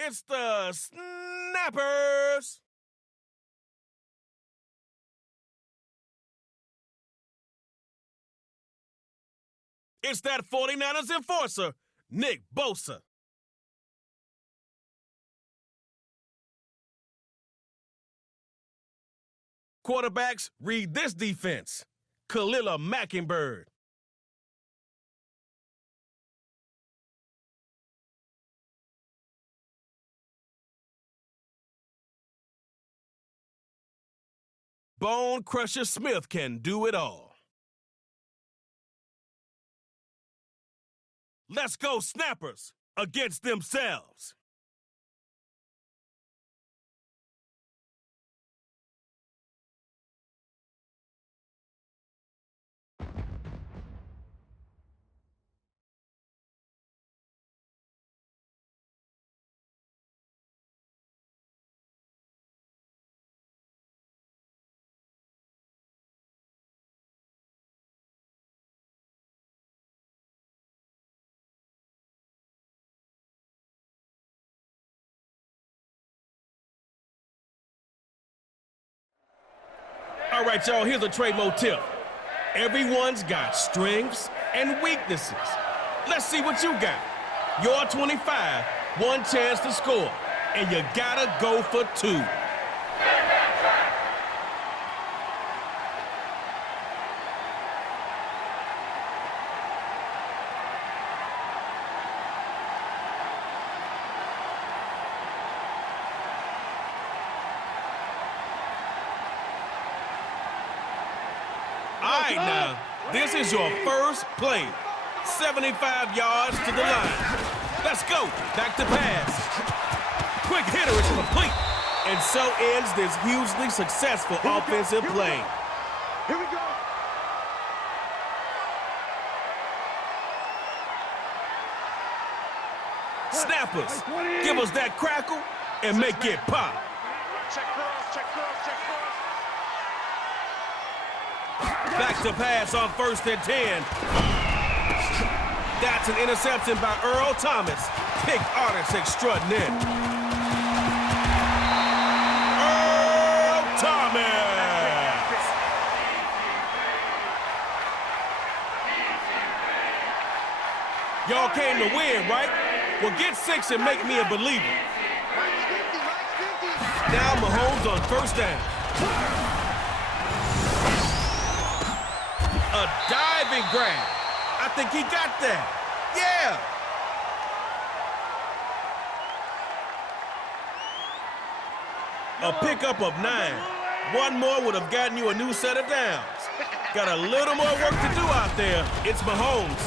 It's the Snappers! It's that 49ers enforcer, Nick Bosa. Quarterbacks read this defense, Khalil Mockingbird. Bone Crusher Smith can do it all. Let's go Snappers against themselves. All right, y'all, here's a trade motif. Everyone's got strengths and weaknesses. Let's see what you got. You're 25, one chance to score, and you gotta go for two. All right, now, this is your first play. 75 yards to the line. Let's go. Back to pass. Quick hitter is complete. And so ends this hugely successful offensive play. Here we go. Snappers, give us that crackle and make it pop. Check cross, check cross, check cross. Back to pass on 1st and 10. That's an interception by Earl Thomas. Pick artist extraordinaire. Earl Thomas! Y'all came to win, right? Well, get 6 and make me a believer. Now Mahomes on 1st down. A diving grab. I think he got that. Yeah. A pickup of 9. One more would have gotten you a new set of downs. Got a little more work to do out there. It's Mahomes.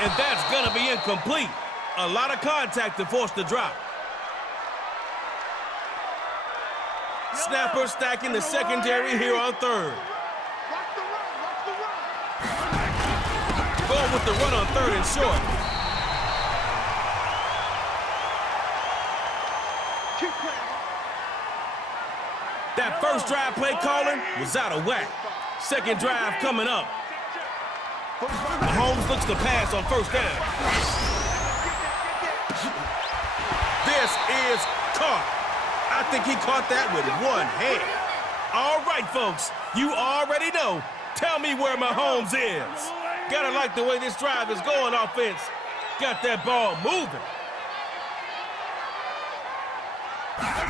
And that's going to be incomplete. A lot of contact to force the drop. Snapper stacking the secondary here on 3rd. Going with the run on 3rd and short. That first drive play calling was out of whack. Second drive coming up. Mahomes looks to pass on 1st down. This is caught. I think he caught that with one hand. All right, folks, you already know. Tell me where Mahomes is. Gotta like the way this drive is going, offense. Got that ball moving.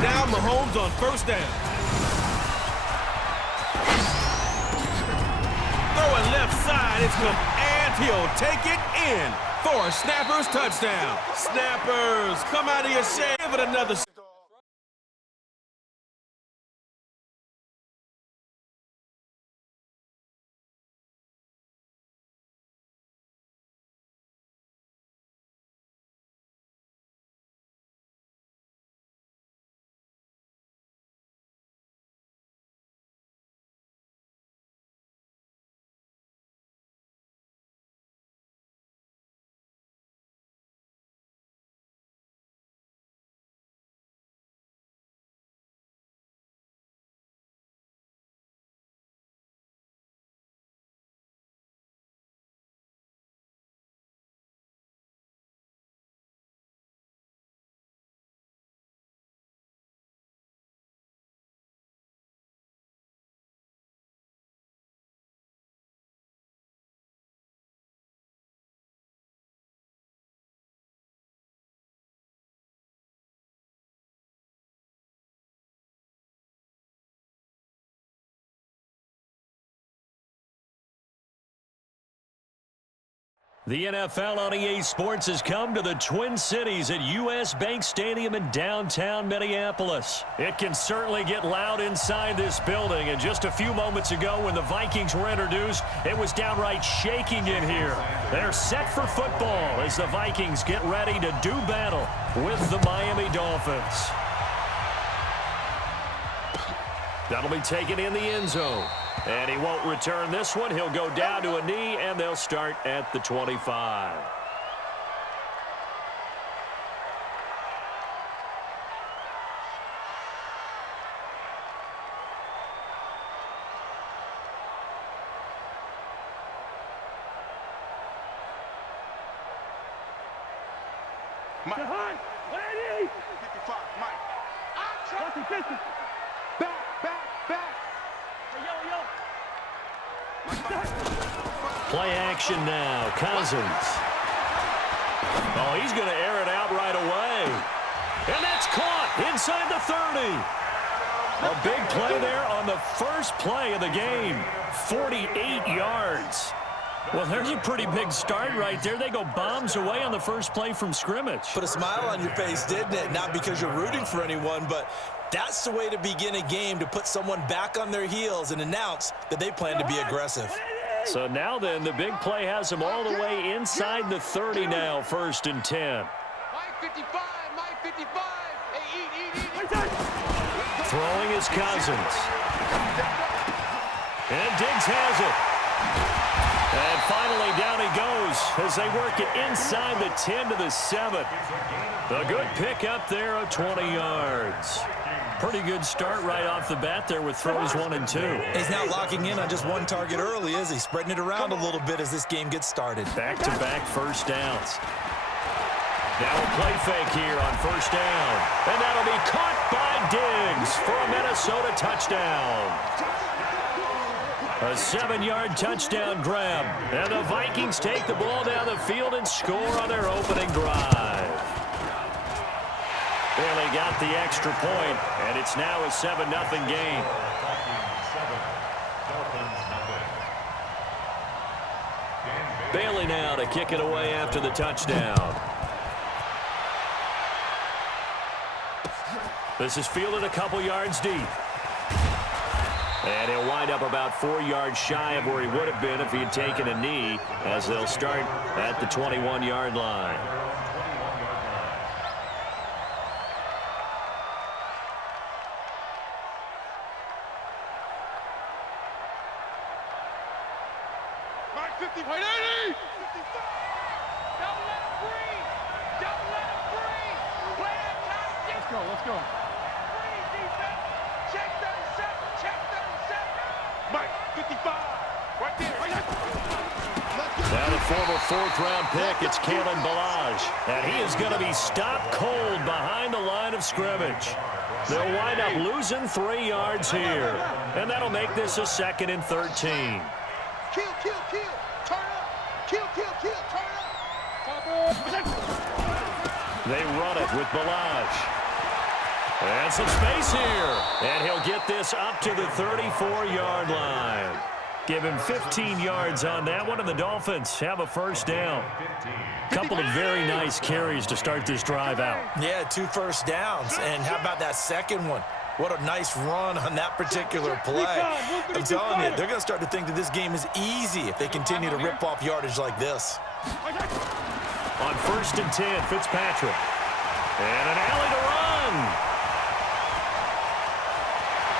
Now Mahomes on 1st down. Throwing left side, it's and he'll take it in for a Snappers touchdown. Snappers, come out of your shade. Give it another The NFL on EA Sports has come to the Twin Cities at US Bank Stadium in downtown Minneapolis. It can certainly get loud inside this building, and just a few moments ago when the Vikings were introduced, it was downright shaking in here. They're set for football as the Vikings get ready to do battle with the Miami Dolphins. That'll be taken in the end zone. And he won't return this one. He'll go down to a knee, and they'll start at the 25. Mike. 55, Mike. Back. Play action now. Cousins. Oh, he's going to air it out right away. And that's caught inside the 30. A big play there on the first play of the game. 48 yards. Well, there's a pretty big start right there. They go bombs away on the first play from scrimmage. Put a smile on your face, didn't it? Not because you're rooting for anyone, but that's the way to begin a game, to put someone back on their heels and announce that they plan to be aggressive. So now then, the big play has them all the way inside the 30 now, 1st and 10. Mike 55, Mike 55. Hey, eat. Throwing is Cousins. And Diggs has it. And finally, down he goes as they work it inside the 10 to the 7. A good pick up there of 20 yards. Pretty good start right off the bat there with throws 1 and 2. He's not locking in on just one target early, is he? Spreading it around a little bit as this game gets started. Back-to-back first downs. Now a play fake here on first down. And that'll be caught by Diggs for a Minnesota touchdown. A 7-yard touchdown grab. And the Vikings take the ball down the field and score on their opening drive. Barely got the extra point, and it's now a 7-0 game. Bailey now to kick it away after the touchdown. This is fielded a couple yards deep. And he'll wind up about 4 yards shy of where he would have been if he had taken a knee, as they'll start at the 21-yard line. Mike 50, point 80. 55. Don't let him breathe. Play that time. Let's go. Breathe, defense. Check 37. Mike 55. Right there. Now the former 4th-round pick, it's Kalen Ballage. And he is going to be stopped cold behind the line of scrimmage. They'll wind up losing 3 yards here. And that'll make this a 2nd and 13. Kill. Turn up. Kill. Turn up. They run it with Ballage. And some space here. And he'll get this up to the 34-yard line. Give him 15 yards on that one, and the Dolphins have a first down. Couple of very nice carries to start this drive out. Yeah, 2 first downs. And how about that second one? What a nice run on that particular play. I'm telling you, they're going to start to think that this game is easy if they continue to rip off yardage like this. On 1st and 10, Fitzpatrick. And an alley to run.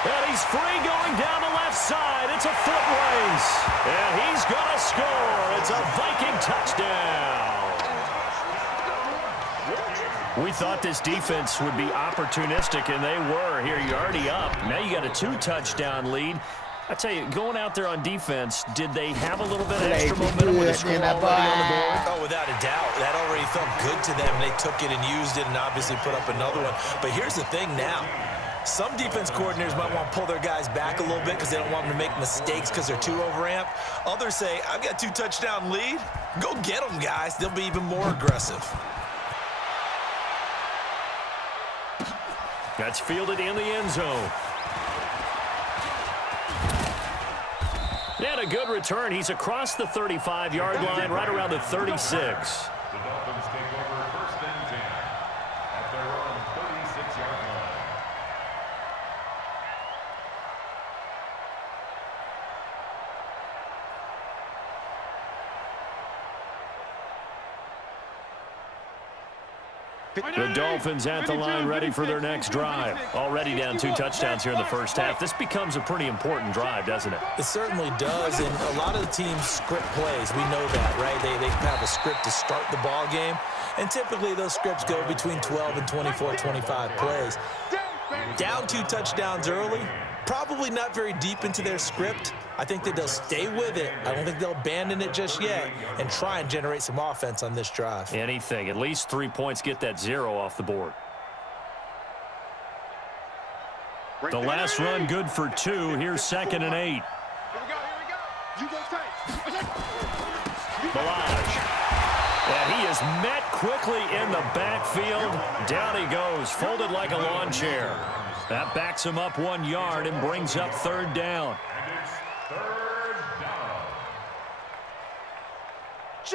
And he's free going down the left side. It's a foot race. And he's going to score. It's a Viking touchdown. We thought this defense would be opportunistic, and they were. Here, you're already up. Now you got a 2-touchdown lead. I tell you, going out there on defense, did they have a little bit of extra momentum with the score already on the board? Oh, without a doubt. That already felt good to them. They took it and used it and obviously put up another one. But here's the thing now. Some defense coordinators might want to pull their guys back a little bit because they don't want them to make mistakes because they're too overamped. Others say, I've got a 2-touchdown lead. Go get them, guys. They'll be even more aggressive. That's fielded in the end zone. And a good return. He's across the 35-yard line, right around the 36. The Dolphins take over 1st and 10 at their own 36-yard line. The Dolphins at the line, ready for their next drive. Already down 2 touchdowns here in the first half. This becomes a pretty important drive, doesn't it? It certainly does, and a lot of the teams script plays. We know that, right? They have a script to start the ball game, and typically those scripts go between 12 and 24, 25 plays. Down 2 touchdowns early, probably not very deep into their script. I think that they'll stay with it. I don't think they'll abandon it just yet and try and generate some offense on this drive. Anything. At least 3 points, get that 0 off the board. The last run good for 2. Here's 2nd and 8. Here we go. You go tight. Balaj. And he is met quickly in the backfield. Down he goes, folded like a lawn chair. That backs him up 1 yard and brings up 3rd down.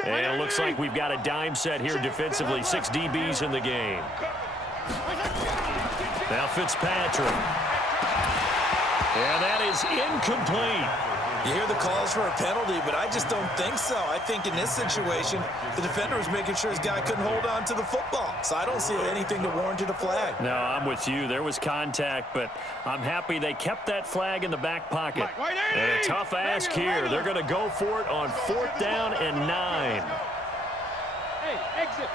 And it looks like we've got a dime set here defensively. 6 DBs in the game. Now Fitzpatrick. And that is incomplete. You hear the calls for a penalty, but I just don't think so. I think in this situation, the defender was making sure his guy couldn't hold on to the football. So I don't see anything that warranted a flag. No, I'm with you. There was contact, but I'm happy they kept that flag in the back pocket. And a tough ask here. They're going to go for it on 4th down and 9. Hey, exit.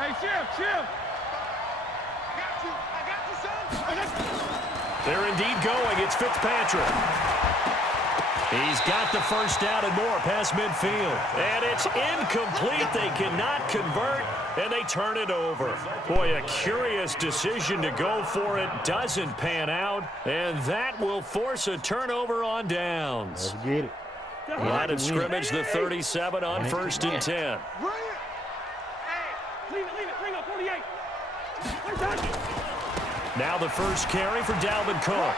Hey, chill. I got you, son. They're indeed going. It's Fitzpatrick. He's got the first down and more past midfield. And it's incomplete. They cannot convert, and they turn it over. Boy, a curious decision to go for it. Doesn't pan out, and that will force a turnover on downs. Let's get it. Line of scrimmage, the 37 on 1st and 10. Leave it. Bring up 48. Now the first carry for Dalvin Cook.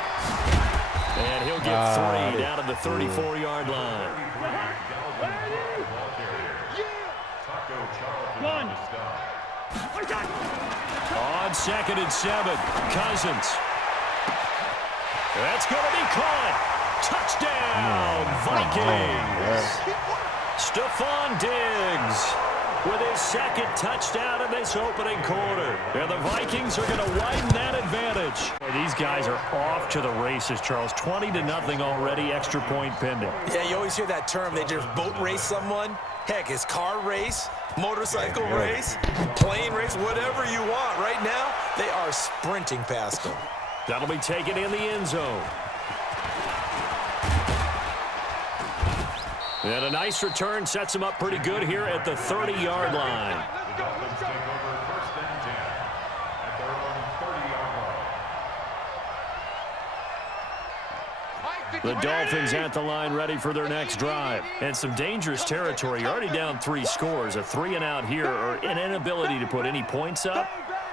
And he'll get 3 down at the 34-yard line. On 2nd and 7, Cousins. That's going to be caught. Touchdown, Vikings. Stephon Diggs with his 2nd touchdown in this opening quarter. And the Vikings are going to widen that advantage. These guys are off to the races, Charles. 20-0 already, extra point pending. Yeah, you always hear that term. They just boat race someone. Heck, it's car race, motorcycle race, plane race, whatever you want. Right now, they are sprinting past them. That'll be taken in the end zone. And a nice return sets him up pretty good here at the 30-yard line. The Dolphins take over 1st and 10 at their own 30-yard line. The Dolphins at the line, ready for their next drive. And some dangerous territory. You're already down 3 scores. A 3-and-out here, or an inability to put any points up.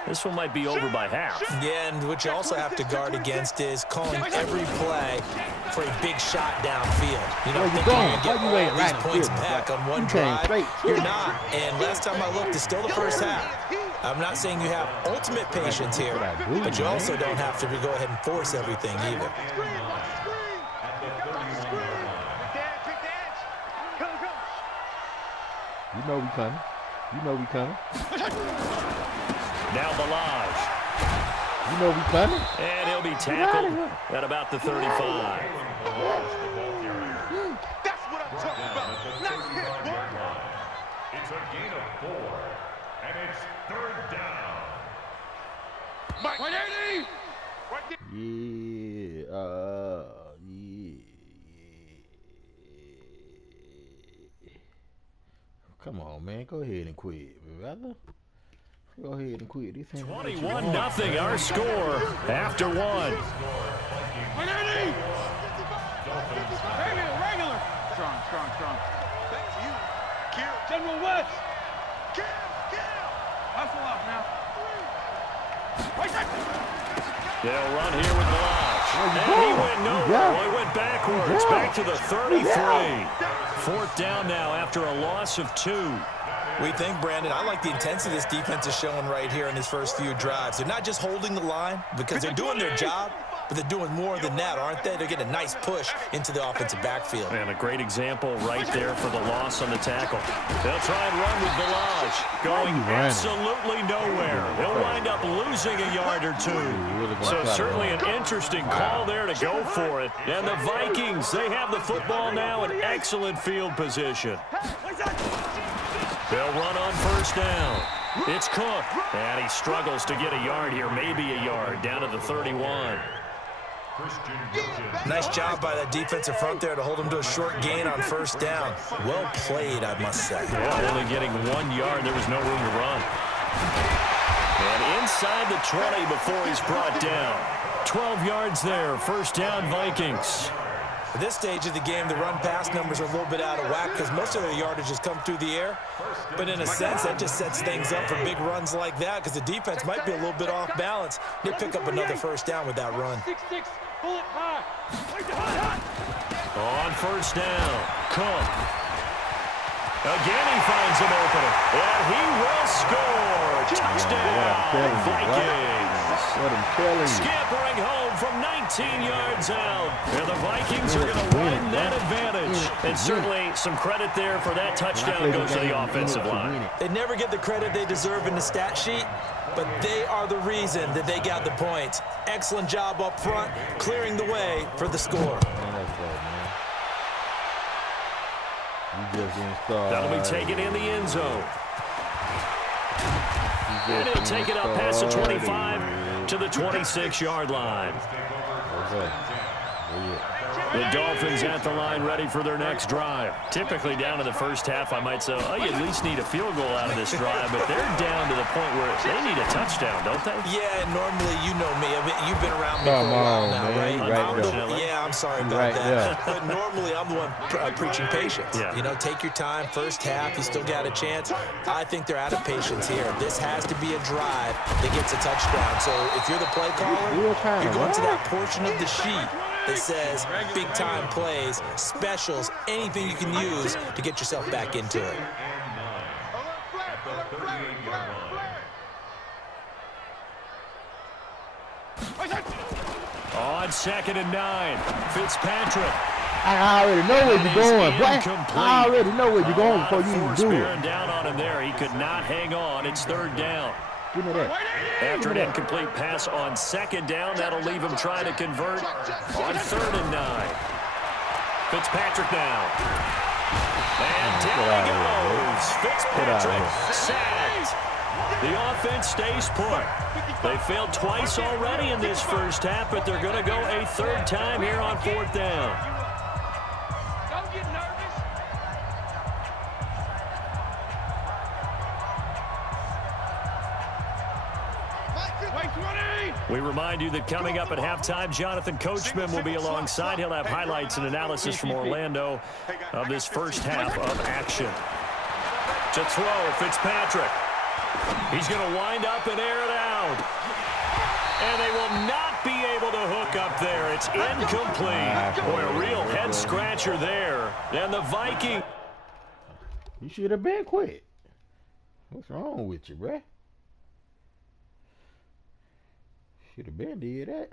This one might be over by half. Yeah, and what you also have to guard against is calling every play for a big shot downfield. You know, thinking you're going to get all these points back on one drive. You're not. And last time I looked, it's still the first half. I'm not saying you have ultimate patience here, but you also don't have to go ahead and force everything either. You know we coming. Now Balaj. You know we coming. And he'll be tackled at about the 35. That's what I'm talking about. Nice hit, boy. It's a gain of 4, and it's 3rd down. Mike, 180. Yeah. Come on, man. Go ahead and quit, brother. Go ahead and quit. 21-0 our score after 1. 180. Regular. Strong. Thanks you. Kill. General West. Kill. Hustle up now. They'll run here with Balaj. And he went Well, he went backwards, back to the 33. Fourth down now after a loss of 2. We think, Brandon, I like the intensity this defense is showing right here in his first few drives. They're not just holding the line because they're doing their job, but they're doing more than that, aren't they? They're getting a nice push into the offensive backfield. And a great example right there for the loss on the tackle. They'll try and run with Village, going absolutely nowhere. He'll wind up losing a yard or 2. So certainly an interesting call there to go for it. And the Vikings, they have the football now in excellent field position. They'll run on first down. It's Cook. And he struggles to get a yard here, maybe a yard, down to the 31. Nice job by that defensive front there to hold him to a short gain on first down. Well played, I must say. Yeah, only getting 1 yard. There was no room to run. And inside the 20 before he's brought down. 12 yards there. First down, Vikings. At this stage of the game, the run-pass numbers are a little bit out of whack because most of their yardage has come through the air. But in a sense, that just sets things up for big runs like that because the defense might be a little bit off balance. They pick up another first down with that run. On first down, Cook. Again, he finds an opening. And he will score. Touchdown, Vikings. What I'm telling you. Scampering home from 19 yards out. And the Vikings are going to win that advantage. And certainly some credit there for that touchdown goes to the offensive line. They never get the credit they deserve in the stat sheet, but they are the reason that they got the points. Excellent job up front, clearing the way for the score. That'll be taken in the end zone. And he'll take it up past the 25 to the 26-yard line. The Dolphins at the line ready for their next drive. Typically down to the first half, I might say, oh, you at least need a field goal out of this drive, but they're down to the point where they need a touchdown, don't they? Yeah, and normally, you know me. I mean, you've been around me for a while now, right? Unfortunately. Yeah, I'm sorry about that. But normally, I'm the one preaching patience. Yeah. You know, take your time. First half, you still got a chance. I think they're out of patience here. This has to be a drive that gets a touchdown. So if you're the play caller, you're going to that portion of the sheet that says big-time plays, specials, anything you can use to get yourself back into it. On 2nd and 9, Fitzpatrick. I already know where you're going, boy. Incomplete. I already know where you're going before you even do it. Bearing down on him there. He could not hang on. It's 3rd down. Give me that. After an incomplete pass on 2nd down, that'll leave him trying to convert on 3rd and 9. Fitzpatrick now. And down he goes. Fitzpatrick sacked. The offense stays put. They failed twice already in this first half, but they're going to go a 3rd time here on 4th down. Don't get nervous. We remind you that coming up at halftime, Jonathan Coachman will be alongside. He'll have highlights and analysis from Orlando of this first half of action. To throw, Fitzpatrick. He's going to wind up and air it out. And they will not be able to hook up there. It's incomplete. Boy, a real head-scratcher there. And the Vikings. You should have been quit. What's wrong with you, bruh? Should have been did that.